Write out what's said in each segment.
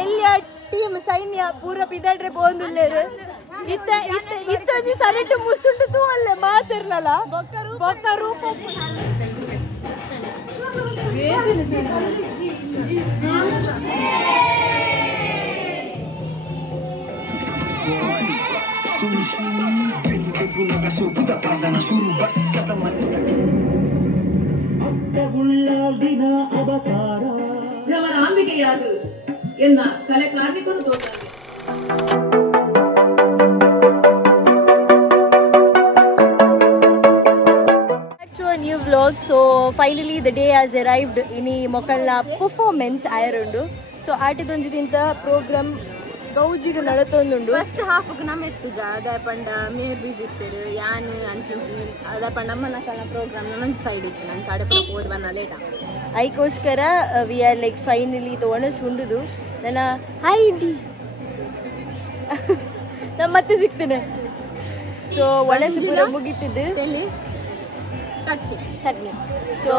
ಎಲ್ಲಿಯ ಟೀಮ್ ಸೈನ್ಯ ಪೂರ ಪಿದಾಡ್ರೆ ಬೋಂದುಲ್ಲೇರು ಇತ್ತ ಇತ್ತ ಇತ್ತೊಂದು ಸರಿಟ್ಟು ಮುಸುಂಡು ತೂ ಅಲ್ಲೇ ಮಾತಿರ್ನಲ್ಲ ಬೊಕ್ಕ ರೂಪ ಅಂಬಿಕೆಯಾದು ಎನ್ನ ಕಲೆ ಕಾರ್ಮಿಕರು ತೋರ್ತಾರೆ. New vlog. So finally the day has arrived. Ini mokalna performance ayarundu. So ಆಟಿದೊಂಜಿದಿಂತ ಪ್ರೋಗ್ರಾಮ್ ಗೌಜಿಗೆ ನಡತೊಂದುಂಡು. ಫಸ್ಟ್ ಹಾಫ್ಗೆ ನಮ್ಮ ಎತ್ತುಜ ಅದೇ ಪಂಡ ಮೇರ್ ಬೀಸ್ ಇತ್ತರು ಯಾನ್ ಅಂಚಿಂಚಿ ಅದೇ ಪಂಡ ನಮ್ಮನ ಕಳ್ಳ ಪ್ರೋಗ್ರಾಮ್ ನನ್ನೊಂದು ಸೈಡ್ ಇತ್ತು ನನ್ನ ಸಾಡೆ ಪುರ ಹೋದ್ ಬನ್ನ ಲೇಟ ಅದಕ್ಕೋಸ್ಕರ ವಿ ಆರ್ ಲೈಕ್ ಫೈನಲಿ ತೊಗೊಂಡು ಸುಂಡುದು ನನ್ನ ಹಾಯ್ ಇಂಡಿ ನಾನು ಮತ್ತೆ ಸಿಗ್ತೇನೆ. ಸೊ ಒಣಸು ಪೂರ ಮುಗಿತಿದ್ದು ತೆಲಿ ಚಟ್ನಿ ಚಟ್ನಿ. ಸೊ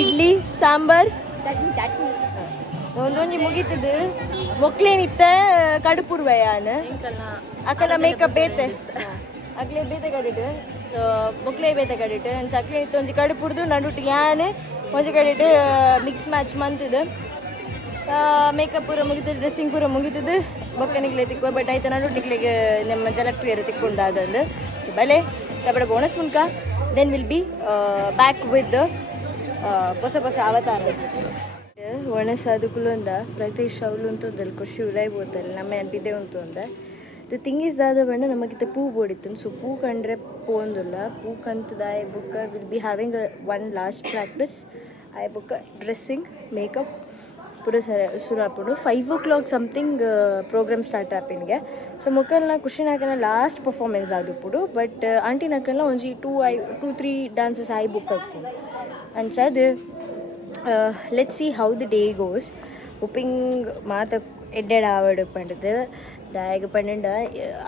ಇಡ್ಲಿ ಸಾಂಬಾರ್ ಚಟ್ನಿ ಒಂದೊಂಜಿ ಮುಗಿತದು ಮೊಕ್ಲೇನಿತ್ತ ಕಡುಪುರ್ವಯಾನ ಅಕ್ಕನ ಮೇಕಪ್ ಬೇತೆ ಅಕ್ಲೆ ಬೇತೆ ಕಡಿಟ್ಟು. ಸೊ ಮೊಕ್ಲೇ ಬೇತೆ ಕಡಿಟ್ಟು ಸಕ್ಲೆ ಇತ್ತು ಒಂಜಿ ಕಡುಪುರ್ದು ನಡುಟಿಗೆ ಯಾನ್ ಒಂಜಿ ಕಡಿಟ್ಟು ಮಿಕ್ಸ್ ಮ್ಯಾಚ್ ಮಂತದು ಮೇಕಪ್ ಪೂರ ಮುಗಿತದೆ ಡ್ರೆಸ್ಸಿಂಗ್ ಪೂರ ಮುಗಿತದೆ ಬೊಕ್ಕನಿಗ್ಲೆ ತಿಕ್ಕೋ ಬಟ್ ಆಯ್ತು ನಡುಟಿಗ್ಲಿಗೆ ನಮ್ಮ ಜಲಕ್ರಿಯರು ತಿಕ್ಕೊಂಡಾದಂದು. ಸೊ ಬಲೆ ಕಬಡ ಬೋನಸ್ ಮುನ್ಕ then will be back with ಹೊಸ ಅವತಾರಸ್. ಒಣಸಾದುಕುಲೊಂದ ಪ್ರತೀಶ್ ಅವಳು ಅಂತಂದಲ್ಲಿ ಖುಷಿ ಉಲಾಯ್ ಹೋತಲ್ಲ ನಮ್ಮ ನೆನಪಿದ್ದೆ ಉಂಟು ಅಂದ ದ ಥಿಂಗ್ ಇಸ್ ದಾದ ಬಣ್ಣ ನಮಗಿತ್ತ ಪೂ ಬೋಡಿತ್ತು. ಸೊ ಪೂ ಕಂಡ್ರೆ ಪೋಂದಿಲ್ಲ ಪೂ ಕಂತದ ಐ ಬುಕ್ will be having one last practice ಐ ಬುಕ್ ಡ್ರೆಸ್ಸಿಂಗ್ ಮೇಕಪ್ ಪೂರ ಶುರು ಹಾಕೊಂಡು 5 o'clock ಸಮಥಿಂಗ್ ಪ್ರೋಗ್ರಾಮ್ ಸ್ಟಾರ್ಟ್ ಆಪಿನ್ಗೆ. ಸೊ ಮೊಕ್ಕಲ್ನ ಖುಷಿ ನಾಕನ ಲಾಸ್ಟ್ ಪರ್ಫಾರ್ಮೆನ್ಸ್ ಆದುಪುಡು ಬಟ್ ಆಂಟಿ ನಾಕಲ್ನ ಒಂಜಿ 2-3 ಡ್ಯಾನ್ಸಸ್ ಆಯ್ ಬುಕ್ ಹಾಕೊಂಡು ಅಂಚದು let's see how the day goes. ಉಪ್ಪಿಂಗ್ ಮಾತ ಎಡ್ಡೆಡ ಆವಡು ಪಂಡದು ದಾಯಗ ಪಂಡ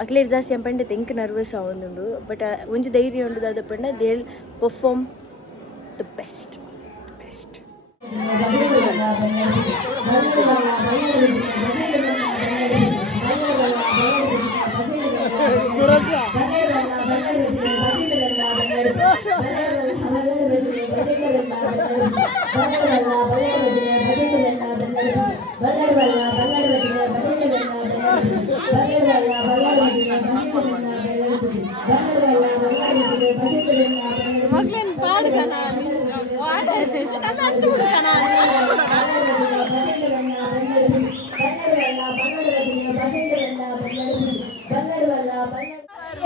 ಅಕ್ಲೇರ್ ಜಾಸ್ತಿ ಪಂಡ ತೆಂಕ್ ನರ್ವಸ್ ಆವೊಂದುಂಡು ಬಟ್ ಒಂಜಿ ಧೈರ್ಯ ಉಂಡು ದಾದ ಪಂಡ they will perform the best. ಮಗ್ಲೇನ್ ಪಾಡ್ಗನ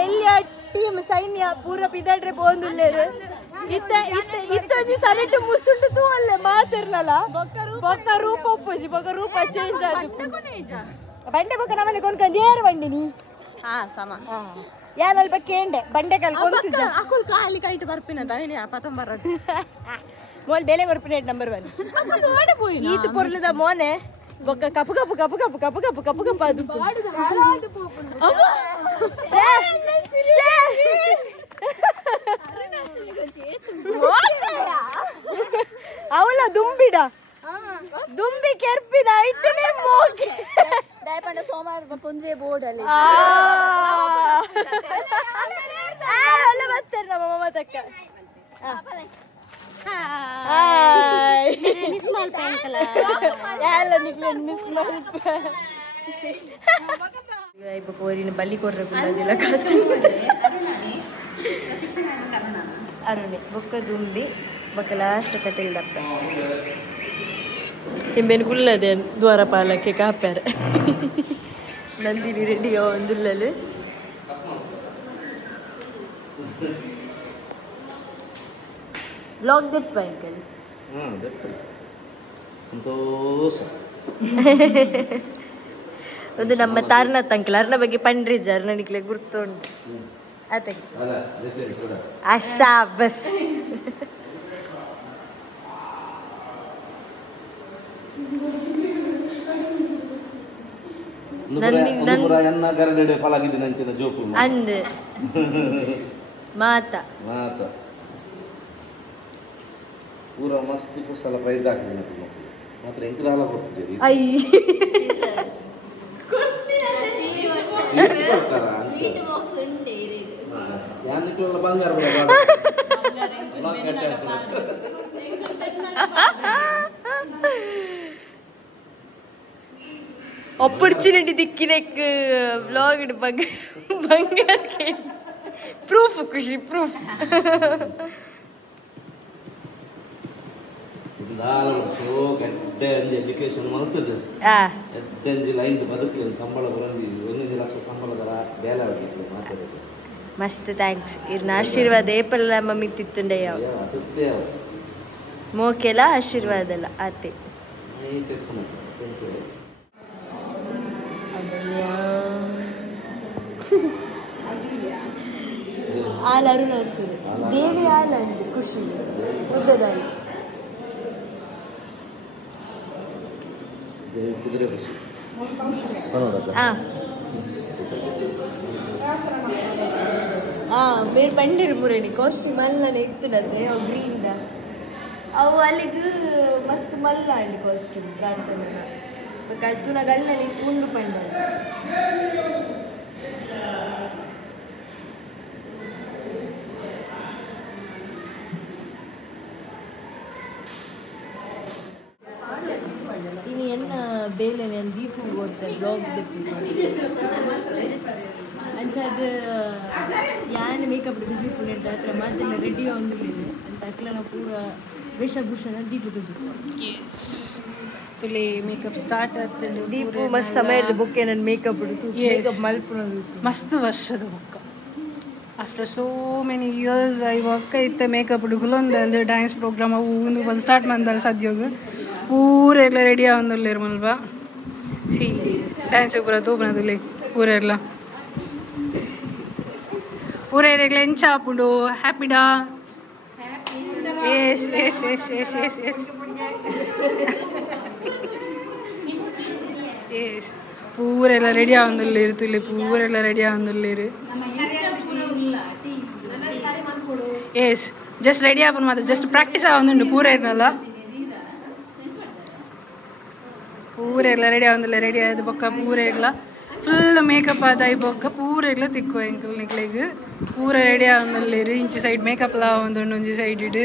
ಎಲ್ಲಿಯ ಟೀಮ್ ಸೈನ್ಯ ಪೂರ ಪಿದಾಡ್ರೆ ಬೋಂದುಲ್ಲೇರು ಇತ್ತ ಇತ್ತ ಇತ್ತೊಂಜಿ ಸರಿಟ್ಟು ಮುಸುಂಡು ತೂ ಅಲ್ಲೇ ಮಾತಿರ್ನಲ್ಲ ಬೊಕ್ಕ ರೂಪ ಒಪ್ಪುಜಿ ಬೊಕ್ಕ ರೂಪ ಚೇಂಜ್ ಆಗಿ ಬಂಡೆ ಬೊಕ್ಕ ನಮ್ಮನೆ ಕೊನ್ಕಂದು ಏರು ಬಂಡಿ ನೀ ಸಮ ಯಾನ್ ಅಲ್ಪ ಕೇಂಡೆ ಬಂಡೆ ಕಲ್ಕೊಂತ ಅಕುಲ್ ಕಾಲಿ ಕೈಟ್ ಬರ್ಪಿನ ದೈನಿ ಪತಂ ಬರದು ಮೋಲ್ ಬೇಲೆ ಕೊರ್ಪಿನ ನಂಬರ್ 1 ಓಡಿ ಹೋಯಿ ಈತ ಪೊರ್ಲದ ಮೋನೆ ಬೊಕ್ಕ ಕಪು ಕಪು ಕಪು ಕಪು ಕಪು ಕಪು ಕಪು ಕಪು ಅದು ಅವಳ ದುಂಬಿಡ ದುಂಬಿ ಕೆರ್ಪಿನ ಇಟ್ಟನೆ ಮೋಕೆ ದಯಪಂಡ ಸೋಮವಾರ ಕುಂದ್ವೆ ಬೋರ್ಡ್ ಅಲ್ಲಿ ಅಲ್ಲ ಬರ್ತಾರೆ ನಮ್ಮ ಮಮ್ಮ ತಕ್ಕ ಮಿಸ್ ಮಾಡ್ತಾಂಕಲ್ಲ ಎಲ್ಲ ನಿಕ್ಲೆ ಮಿಸ್ ಮಾಡ್ಪ ಇಪ್ಪ ಕೋರಿನ ಬಲ್ಲಿ ಕೊರ್ರಕುಲ್ಲದಿಲ್ಲ ಅರುಣಿ ಬೊಕ್ಕ ದುಂಬಿ ಬೊಕ್ಕ ಲಾಸ್ಟ್ ಕಟ್ಟಿಲ್ದಪ್ಪ ಎಂಬೆನು ಕುಲ್ಲದೆ ದ್ವಾರಪಾಲಕ್ಕೆ ಕಾಪ್ಯಾರ ನಂದಿನಿ ರೆಡಿಯೋ ಒಂದುಲ್ಲಲು ಬ್ಲಾಗ್ ದೆಪ್ಪ ಅಂಕಲ್ ಒಂದು ನಮ್ಮ ತಾರನಾಥ್ ಅಂಕಲ್ ಅರ್ನ ಬಗ್ಗೆ ಪಂಡ್ರಿಜಾರ್ ನನಗೆ ಗುರ್ತುಂಟು ಅದಕ್ಕೆ ಅಷ್ಟಾ ಬಸ್ ಅಂದ್ ಮಾತ ಪೂರ ಮಸ್ತ್ ಪುಸ್ತಕ ಪ್ರೈಸ್ ಹಾಕಿದೆ ಮಕ್ಕಳು ಮಾತ್ರ ಎಂಟು ದಾಲ ಕೊಡ್ತಿದ್ದೀರಿ ಅಯ್ಯ ಸ್ವೀಟ್ ಕೊಡ್ತಾರ ಅಂತ ಯಾನಿಕ್ಕೆಲ್ಲ ಬಂಗಾರ ಆಪರ್ಚುನಿಟಿ ದಿಕ್ಕಿನಕ್ಕೆ ವ್ಲಾಗ್ ಇಡು ಬಂಗಾರಕ್ಕೆ ಪ್ರೂಫ್ ಖುಷಿ ಪ್ರೂಫ್ ಸೋ ಗಡ್ಡೆ ಅಂಜಿ ಎಜುಕೇಶನ್ ಮಲ್ತದೆ ಎಡ್ಡಂಜಿ ಲೈನ್ ಬದುಕು ಸಂಬಳ ಬರಂಜಿ 1 ಲಕ್ಷ ಸಂಬಳದರ ಬೇಲೆ ಆಗಿತ್ತು ಮಾತಾಡೋದು ಮಸ್ತ್ ಥ್ಯಾಂಕ್ಸ್ ಇರ್ನ ಆಶೀರ್ವಾದ ಏಪಲ್ಲ ಮಮ್ಮಿ ತಿತ್ತುಂಡೆ ಯಾವ ಅದೇ ಮೋಕೆಲ ಆಶೀರ್ವಾದ ಎಲ್ಲ ಆತೆ ಆಲ್ ಅರುಣಾಸುರು ದೇವಿ ಆಲ್ ಅಂಡಿ ಖುಷಿ ಉದ್ದದಾಯಿ ಕುದುರೆ ಖುಷಿ మీరు పండిరు పూరని కాస్ట్యూమ్ మళ్ళీ ఎత్తునది గ్రీన్ ಅವು ಅಲ್ಲಿದು ಮಸ್ತ್ ಮಲ್ಲ ಅಂడి ಕಾಸ್ಟ್ಯೂಮ್ ಪ್ರಾರ್ಥನೆ ತುನ ಗಣ್ಣಲ್ಲಿ ಉಂಡು ಪಂಡ ಇನ್ನು ಎನ್ನ ಬೇಲೆ ನಾನು ದೀಪು ಓದ್ತಾರೆ ಬ್ಲಾಗ್ ದೀಪು ಅಂಚದು ಯಾನ್ ಮೇಕಪ್ ಬಿಸಿ ಪುಣ್ಯದ ಹತ್ರ ಮಾತನ್ನ ರೆಡಿ ಒಂದು ಬೇರೆ ಅಂತ ಅಕ್ಲನ ಪೂರ ವೇಷಭೂಷಣ ದೀಪು ತುಜು ತುಲೆ ಮೇಕಪ್ ಸ್ಟಾರ್ಟ್ ಆಗ್ತದೆ ದೀಪು ಮಸ್ತ್ ಸಮಯದ ಬುಕ್ಕೆ ನನ್ನ ಮೇಕಪ್ ಬಿಡ್ತು ಮೇಕಪ್ ಮಲ್ಪುನದು ಮಸ್ತ್ ವರ್ಷದ ಬುಕ್ಕ ಆಫ್ಟರ್ ಸೋ ಮೆನಿ ಇಯರ್ಸ್ ಐ ವರ್ಕ್ ಐತೆ ಮೇಕಪ್ ಹುಡುಗಲೊಂದು ಡ್ಯಾನ್ಸ್ ಪ್ರೋಗ್ರಾಮ್ ಅವು ಒಂದು ಸ್ಟಾರ್ಟ್ ಮಾಡ್ದಾರೆ ಸದ್ಯೋಗ ಪೂರ ಎಲ್ಲ ರೆಡಿ ಆಗೊಂದಿಲ್ಲ ಮಲ್ವ ಸಿ ಡ್ಯಾನ್ಸ್ ಪೂರ ತೂಪನದಲ್ಲಿ ಪೂರ ಎಲ್ಲ ಪೂರ ಎಲ್ಲ ಎಂಚ ಹಾಪುಂಡು ಹ್ಯಾಪಿಡಾ yes yes yes yes yes yes yes ಪೂರ ಎಲ್ಲ ರೆಡಿ ಆಗೊಂದಿಲ್ಲ ಇರ್ತಿಲ್ಲ ಪೂರ ಎಲ್ಲ ರೆಡಿ ಆಗೊಂದಿಲ್ಲ ಎಸ್ ಜಸ್ಟ್ ರೆಡಿ ಆಪನ್ ಮಾತ್ರ ಜಸ್ಟ್ ಪ್ರಾಕ್ಟೀಸ್ ಆಗೊಂದುಂಡು ಪೂರ ಇರಲ್ಲ ಪೂರ ಎಲ್ಲ ರೆಡಿ ಆಗೊಂದಿಲ್ಲ ರೆಡಿ ಆದ ಬೊಕ್ಕ ಪೂರ ಇಲ್ಲ ಫುಲ್ ಮೇಕಪ್ ಆದ ಈ ಬೊಕ್ಕ ಪೂರ ಇಲ್ಲ ತಿಕ್ಕು ಎಂಕಲ್ ನಿಕ್ಲೆಗ್ ಪೂರ ರೆಡಿ ಆಗೊಂದಿಲ್ಲ ಇಂಚಿ ಸೈಡ್ ಮೇಕಪ್ ಲ ಒಂದೊಂದು ಒಂಜಿ ಸೈಡ್ ಇಡು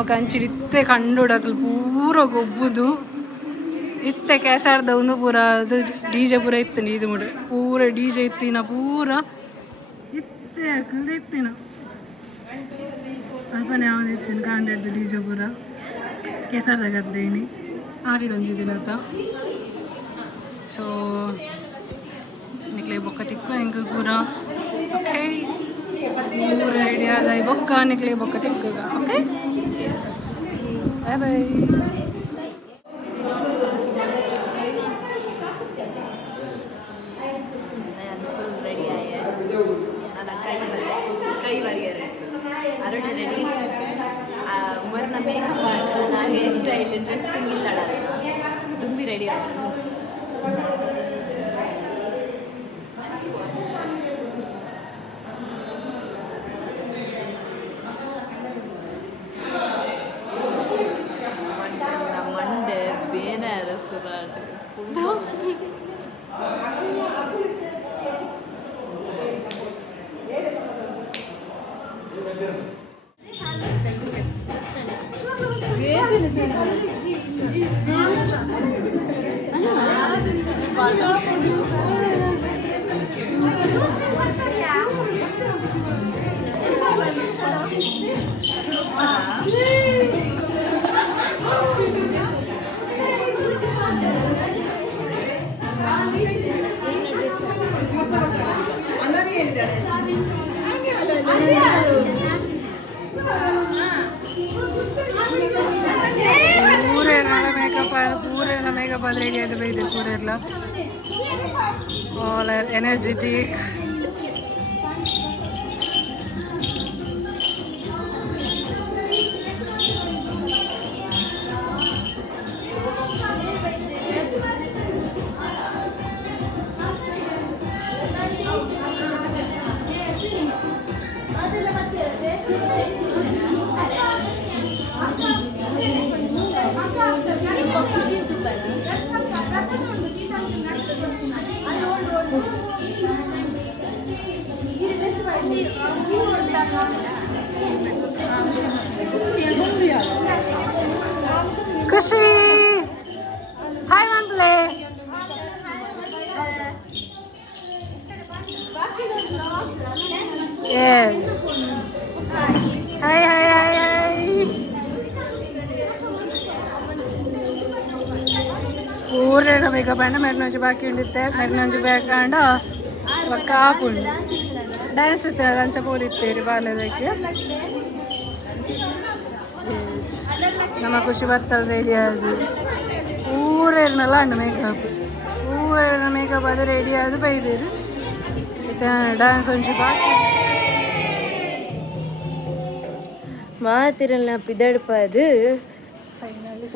ఒక ಅಂಚಿ ಇತ್ತೆ ಕಂಡುಡಕಲ್ ಪೂರ ಗೊಬ್ಬುದು ಇತ್ತೆ ಕೆಸಾರ್ದ ಒಂದು ಪೂರ ಅದು ಡಿಜೆ ಪೂರ ಇತ್ತನಿ ಇದು ಮುಡ ಪೂರ ಡಿಜೆ ಇತ್ತಿನ ಪೂರ ಇತ್ತೆ ಹಾಕಲ್ದು ಇತ್ತಿನ ಅಲ್ಪನೇ ಯಾವ್ದು ಇತ್ತಿನ ಕಾಂಡದ್ದು ಡಿಜೆ ಪೂರ ಕೆಸಾರ್ದ ಗದ್ದೇನಿ ಆಡಿದೊಂಜಿ ದಿನತ್ತ ಸೊ ನಿಕ್ಲೆ ಬೊಕ್ಕ ತಿಕ್ಕು ಎಂಕಲ್ ಪೂರ ಓಕೆ ಪೂರ ರೆಡಿ ಆದ ಬೊಕ್ಕ ನಿಕ್ಲೆ ಬೊಕ್ಕ ತಿಕ್ಕಗ ಓಕೆ ಬಾಯ್ ಬಾಯ್ ಫುಲ್ ರೆಡಿ ಆಯ ನನ್ನ ಕೈ ಬರಿಯಾರೆ ಅರುಣ್ ರೆಡಿ ಮೊದಲ ಮೇಕಪ್ ಆಯ್ತು ನಾ ಹೇರ್ ಸ್ಟೈಲ್ ಡ್ರೆಸ್ಸಿಂಗ್ ಇಲ್ಲ ತುಂಬಿ ರೆಡಿ ಆಯ್ತು ಮಂಡೆ ಬೇನೆ ಅರಸುರಾಟ ಪೂರೆಲ್ಲ ಮೇಕಪ್ ಆದ್ರೆ ರೆಡಿ ಆದ ಬೈದೆ ಪೂರ ಎಲ್ಲ ಆಲ್ ಎನರ್ಜೆಟಿಕ್ ಖುಷಿ ಹಾಯ್ ಮಂಪ್ಲೆ ಹಾಯ್ ಹಾಯ್ ಹಾಯ್ ಹಾಯ್ ಊರೇಗ ಬೇಗ ಬಂಡ ಮೆರ್ನಂಚು ಬಾಕಿ ಉಂಡಿತ್ತೆ ಮೆರ್ನಂಚು ಬೇಕಂಡ ಕಾಪುಂಡು ಡ್ಯಾನ್ಸ್ ಅಂಚ ಪೋದಿತ್ತೇರಿ ಬಾಲ್ಯದಕ್ಕೆ ನಮ್ಮ ಖುಷಿ ಬರ್ತದೆ ರೆಡಿ ಆದು ಊರೇರ್ನೆಲ್ಲ ಅಂಡು ಮೇಕಪ್ ಊರೇನ ಮೇಕಪ್ ಅದು ರೆಡಿ ಆದು ಬೈದೇರು ಡ್ಯಾನ್ಸ್ ಒಂಚು ಬಾಕಿ ಮಾತಿರಲ್ಲ ಪಿದಡ್ಪದು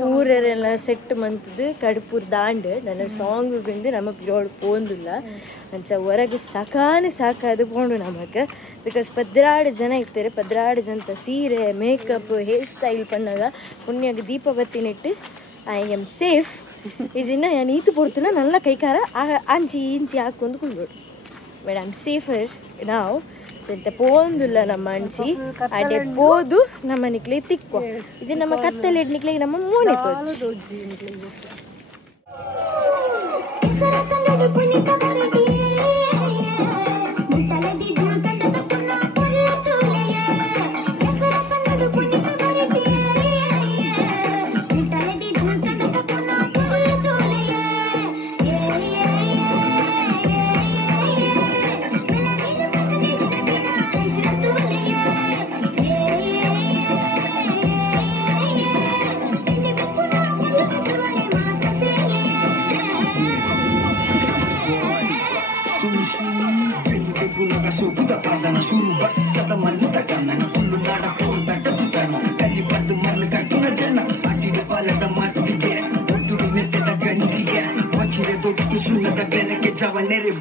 ಊರೆಲ್ಲ ಸೆಟ್ ಮಂತದು ಕಡುಪೂರ್ ದಾಂಡು ನನ್ನ ಸಾಂಗುಗಿಂದು ನಮ್ಮ ಪಿರೋಡು ಪೋಂದಿಲ್ಲ ಅಂಚ ಹೊರಗೆ ಸಾಕಾದು ಪೋಂಡು ನಮಗೆ ಬಿಕಾಸ್ 16 ಜನ ಇರ್ತಾರೆ 16 ಜನತ ಸೀರೆ ಮೇಕಪ್ ಹೇರ್ ಸ್ಟೈಲ್ ಪನ್ನಾಗ ಪುಣ್ಯಾಗ ದೀಪ ಬತ್ತಿನಿಟ್ಟು ಐ ಆಮ್ ಸೇಫ್ ಈಜಿನ ನಾನು ಈತು ಪೋಡ್ತಿಲ್ಲ ನನ್ನ ಕೈಕಾರ ಅಂಚಿ ಇಂಚಿ ಹಾಕೊಂಡು ಕುಂದೋಡು ಬಟ್ ಐ ಆಮ್ ಸೇಫರ್ ನಾವು ಎಂತ ಪೋಂದುಲ್ಲ ನಮ್ಮ ಅಂಚಿ ಅಡೆ ಪೋದು ನಮ್ಮ ನಿಕ್ಲೆ ತಿಕ್ಕೋ ಇದು ನಮ್ಮ ಕತ್ತಲೆ ನಿಕ್ಲೆಗೆ ನಮ್ಮ ಮೂನೆ ತೋಜಿ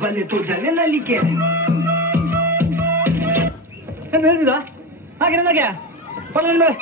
बने तो जाने ना लिखे हागे क्या पढ़ने में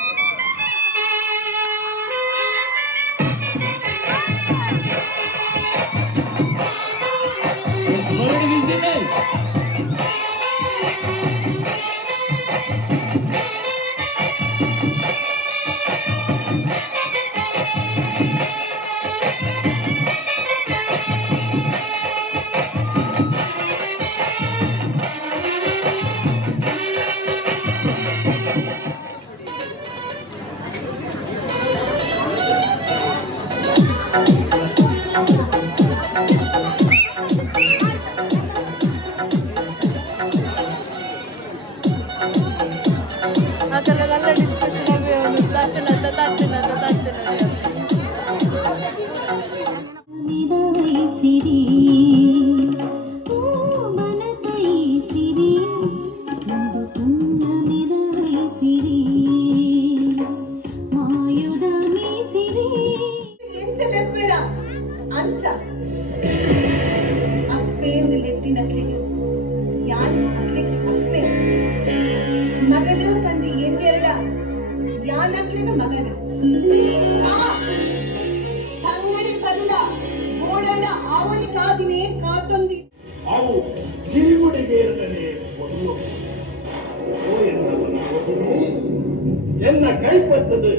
ಕೈಪತ್ತದು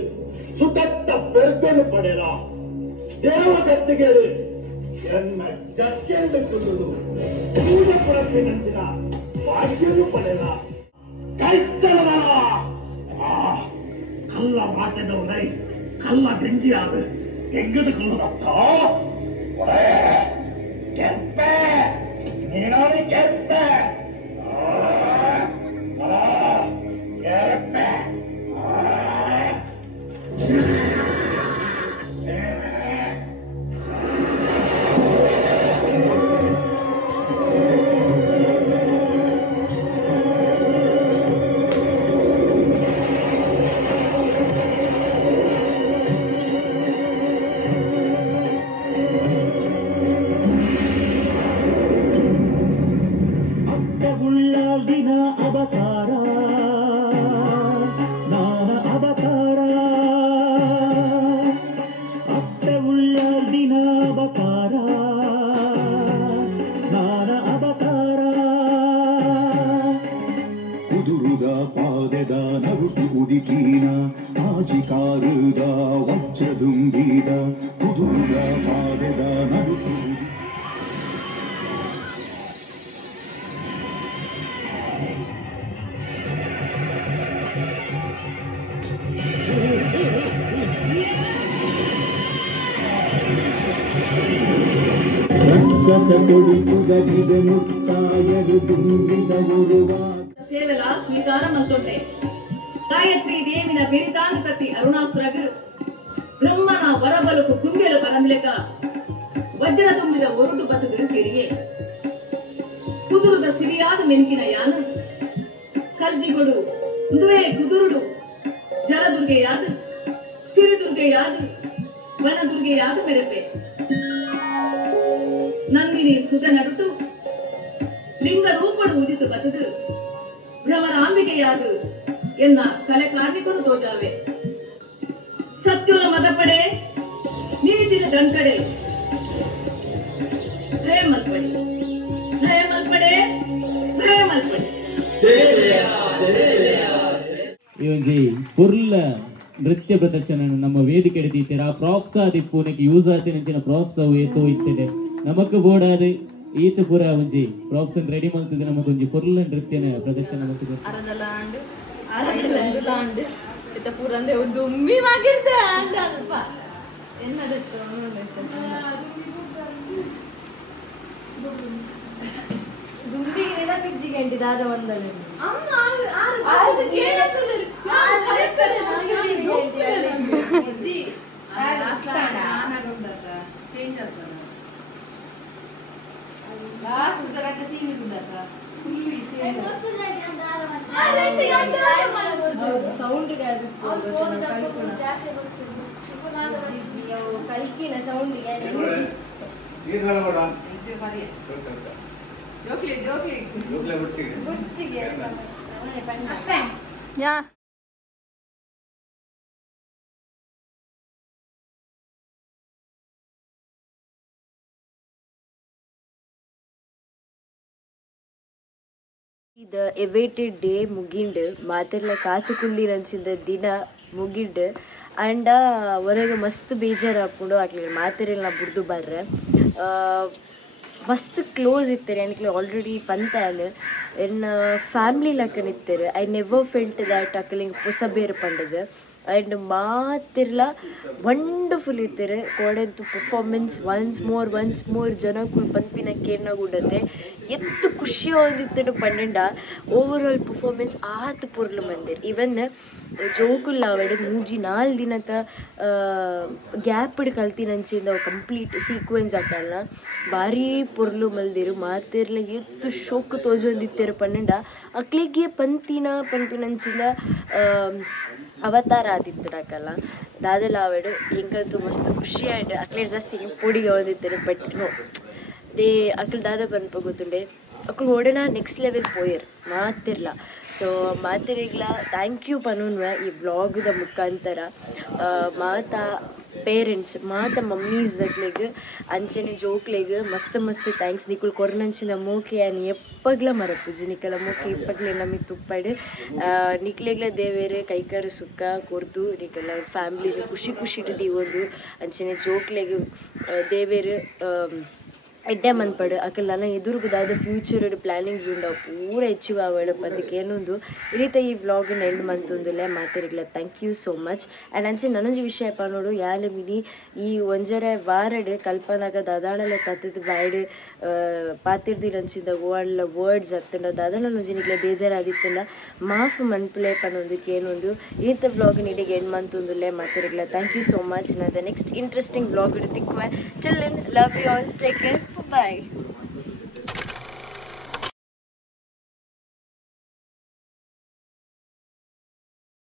ಸುಖತ್ತ ಬೆರ್ತನು ಪಡೆರ ದೇವಗತ್ತಿಗಳು ಎನ್ನ ಜತ್ಯೆಂದು ಕುಲ್ಲುದು ಪೂಜ ಪುರಪ್ಪಿನಂತಿನ ಭಾಗ್ಯನು ಪಡೆರ ಕೈಚಲನ ಕಲ್ಲ ಮಾಟದವನೈ ಕಲ್ಲ ಗಂಜಿಯಾದ ಹೆಂಗದು ಕೊಲ್ಲುದತ್ತ ಕೆರ್ಪೆ ನೀನಾರಿ ಕೆರ್ಪೆ ಕೆರ್ಪೆ ಮೀನ ಆಜಿಕಾರುದ ವಜ್ರದುಂಬಿದ ಕುದುರ ಪಾದದ ನಡುಕು ಸೇವೆಲ ಸ್ವೀಕಾರ ಮಲ್ತೊಟ್ಟೆ ಗಾಯತ್ರಿ ದೇವಿನ ಬಿರಿತಾಂಗ ಕತ್ತಿ ಅರುಣಾಸುರಗ್ ಬ್ರಹ್ಮನ ವರಬಲಕು ಕುಂಗೆಲು ಪರಂದ್ಲೆಕ ವಜ್ರ ತುಂಬಿದ ಒರುಟು ಬತದು ಕೆರಿಗೆ ಕುದುರುದ ಸಿರಿಯಾದ ಮೆಂಕಿನ ಯಾನ ಕಲ್ಜಿಗೊಡು ದುವೆ ಕುದುರುಡು ಜಲದುರ್ಗೆಯಾದ ಸಿರಿದುರ್ಗೆಯಾದ ವನದುರ್ಗೆಯಾದ ಮೆರೆಪೆ ನಂದಿನಿ ಸುತ ನಡುಟು ಲಿಂಗ ರೂಪಡು ಉದಿತು ಬತದು ಭ್ರಮರಾಂಬಿಕೆಯಾದು ಎನ್ನ ಕಲೆ ಕಾರ್ಮಿಕರು ತೋಜಾವೆ ಸತ್ಯುಲ ಮದಪಡೆ ನೀತಿನ ದಂಕಡೆ ಭಯ ಮಲ್ಪಡೆ ಭಯ ಮಲ್ಪಡೆ ಭಯ ಮಲ್ಪಡೆ ಈ ಒಂಜಿ ಪುರ್ಲ ನೃತ್ಯ ಪ್ರದರ್ಶನ ನಮ್ಮ ವೇದಿಕೆ ಹಿಡಿತೀರ ಆ ಪ್ರಾಪ್ಸ್ ಆದಿಪ್ಪುನಕ್ಕೆ ಯೂಸ್ ಆತಿ ನಂಚಿನ ಪ್ರಾಪ್ಸ್ ಅವು ಏತೋ ಇತ್ತದೆ ನಮಕ್ ಬೋಡಾದ ಈತ ಪೂರ ಒಂಜಿ ಪ್ರಾಪ್ಸ್ ರೆಡಿ ಮಾಡ್ತಿದ್ದೆ ನಮಕ್ ಒಂಜಿ ಪುರ್ಲ ನೃತ್ಯನ ಪ್ರದರ್ಶನ ಮಾಡ್ತಿದ್ದೆ ಅರದಲಾಂಡ್ ಅರದಲಾಂಡ್ ಇತ ಪೂರ ಅಂದ್ರೆ ಒಂದು ಉಮ್ಮಿ ಆಗಿರ್ದ ಅಂದ ಅಲ್ಪ ಎನ್ನದತ್ತು ದುಂಬಿಗೆ ನೆನಪಿಜ್ಜಿ ಗಂಟೆ ದಾದ ಒಂದಲ್ಲಿ ಅಮ್ಮ ಆರು ಕೇಳತ್ತಲ್ಲ ಚೇಂಜ್ ಆಗ್ತದ ಲಾಸ್ಟ್ ಕರೆಕ್ಟ್ ಸೀನ್ ಇರುದತ ಸೌಂಡ್ ಕಲ್ಕಿನ ಸೌಂಡ್ ಜೋಕ್ಲಿ ಜೋಕ್ಲಿ ಗುಚ್ಚಿಗೆ ಯಾ ಇದು ಎವೇಟೆಡ್ ಡೇ ಮುಗಿಂಡು ಮಾತೆಲ್ಲ ಕಾತು ಕುಲ್ಲಿರನ್ಸಿದ ದಿನ ಮುಗಿಂಡು ಆ್ಯಂಡ ಹೊರಗೆ ಮಸ್ತ್ ಬೇಜಾರು ಹಾಕ್ಕೊಂಡು ಆಗ್ಲಿಲ್ಲ ಮಾತೆರೆಲ್ಲ ಬುಡ್ದು ಬರ್ರೆ ಮಸ್ತ್ ಕ್ಲೋಸ್ ಇರ್ತಾರೆ ನನಗೆ ಆಲ್ರೆಡಿ ಪಂತಾಯಲು ಎನ್ನ ಫ್ಯಾಮ್ಲಿ ಲಕ್ಕ ನಿತ್ತಾರೆ ಐ ನೆವರ್ ಫೆಲ್ಟ್ ದ್ಯಾಟ್ ಅಕ್ಕಲಿಂಗ್ ಹೊಸ ಬೇರೆ ಪಂಡದು ಆ್ಯಂಡ್ ಮಾತಿರ್ಲ ವಂಡರ್ಫುಲ್ ಇರ್ತಾರೆ ಕೋಡೆಂತು ಪರ್ಫಾರ್ಮೆನ್ಸ್ ಒನ್ಸ್ ಮೋರ್ ಜನಕ್ಕೂ ಪನ್ಪಿನ ಕೇರ್ನಾಗುಡತ್ತೆ ಎತ್ತು ಖುಷಿ ಹೊಂದಿತ್ತು ಪಂಡ ಓವರ್ ಆಲ್ ಪರ್ಫಾರ್ಮೆನ್ಸ್ ಆತು ಪೊರ್ಲು ಮಂದಿರ್ ಇವನ್ ಜೋಕುಲ್ಲ ಅವಡು 3-4 ದಿನದ ಗ್ಯಾಪ್ ಇಡ್ ಕಲ್ತಿನಂಚಿಂದ ಕಂಪ್ಲೀಟ್ ಸೀಕ್ವೆನ್ಸ್ ಹಾಕಲ್ಲ ಭಾರಿ ಪೊರ್ಲು ಮಲ್ದಿರು ಮಾತಿರ್ಲ ಎತ್ತು ಶೋಕು ತೋಜೊಂದಿತ್ತೇರು ಪಂಡ ಅಕ್ಲಿಗೆ ಪನ್ಪಿನಂಚಿಂದ ಅವತಾರ ಆದಿತ್ತು ನಾಕಲ್ಲ ದಾದೆಲ್ಲ ಅವಡು ಹಿಂಗಂತೂ ಮಸ್ತ್ ಖುಷಿ ಆ್ಯಂಡ್ ಅಕ್ಲೇಟ್ ಜಾಸ್ತಿ ಹಿಂಗೆ ಪುಡಿಗೆ ಓದಿತ್ತೇನೆ ಬಟ್ ನೋ ದೇ ಅಕ್ಳು ದಾದ ಪನ್ಪ ಗೊತ್ತುಂಡೆ ಅಕ್ಳು ಓಡೋಣ ನೆಕ್ಸ್ಟ್ ಲೆವೆಲ್ ಪೋಯರ್ ಮಾತಿರ್ಲ ಸೊ ಮಾತಿರಿಗ್ಲ ಥ್ಯಾಂಕ್ ಯು ಪನೂನ್ವ ಈ ಬ್ಲಾಗ್ದ ಮುಖಾಂತರ ಮಾತಾ ಪೇರೆಂಟ್ಸ್ ಮಾತ ಮಮ್ಮೀಸ್ ದಕ್ಲೆಗ್ ಅಂಚನೆ ಜೋಕ್ಲೆಗ್ ಮಸ್ತ್ ಥ್ಯಾಂಕ್ಸ್ ನಿಕುಲ್ ಕೊರ್ನಂಚಿನ ಮೋಕೆ ಆ್ಯನ್ ಎಪ್ಪಗ್ಲ ಮರಪುಜಿ ನಿಕಲ ಮೋಕೆ ಇಪ್ಪಗ್ಲೆ ನಮಗೆ ತುಪ್ಪಡು ನಿಕ್ಲೆಗ್ಲ ದೇವೇರೆ ಕೈಕಾರು ಸುಕ್ಕ ಕೊರ್ದು ನಿಕಲ ಫ್ಯಾಮ್ಲಿನ ಖುಷಿ ದೀವೊಂದು ಅಂಚನೆ ಜೋಕ್ಲೆಗ್ ದೇವೇರು ಎಡ್ಡೆ ಮನ್ಪಡು ಅಕಲ್ನ ಎದುರುಗುದಾದ ಫ್ಯೂಚರ್ ಪ್ಲಾನಿಂಗ್ಸ್ ಉಂಡವು ಪೂರ ಹೆಚ್ಚಿವ ಅವಳು ಅದಕ್ಕೆ ಏನೊಂದು ಈ ರೀತಿ ಈ ವ್ಲಾಗ್ನ ಎಂಡ್ ಮಂತೊಂದುಲ್ಲೆ ಮಾತಿರಿಗ್ಲ thank you so much and ಅಂಚೆ ನನೊಂಜಿ ವಿಷಯ ನೋಡು ಯಾನು ಮಿನಿ ಈ ಒಂಜರೆ ವಾರಡ್ ಕಲ್ಪನಾಗ ದಾದಾಣಲ ತತ್ತದ ಬ್ಯಾಡ್ ಪಾತಿರ್ದಿನಂಚಿಂದ ಓಡ್ಲ ವರ್ಡ್ಸ್ ಆಗ್ತಂಡ ದಾದಾಣ ಒಂಜಿನಿಗ್ಲೆ ಬೇಜಾರಾದಿತ್ತಂಡ ಮಾಫ್ ಮನ್ಪುಲೆ ಪನ್ನೊಂದಕ್ಕೆ ಏನೊಂದು ಈ ರೀತಿ ವ್ಲಾಗ್ನ ಇಡಿಗೆ ಎಂಡ್ ಮಂತೊಂದುಲ್ಲೆ ಮಾತಿರಿಗ್ಲ ಥ್ಯಾಂಕ್ ಯು ಸೋ ಮಚ್ ನಾದ ನೆಕ್ಸ್ಟ್ ಇಂಟ್ರೆಸ್ಟಿಂಗ್ ವ್ಲಾಗ್ ತಿಕ್ಕುವೆ till then love you all take care. Bye.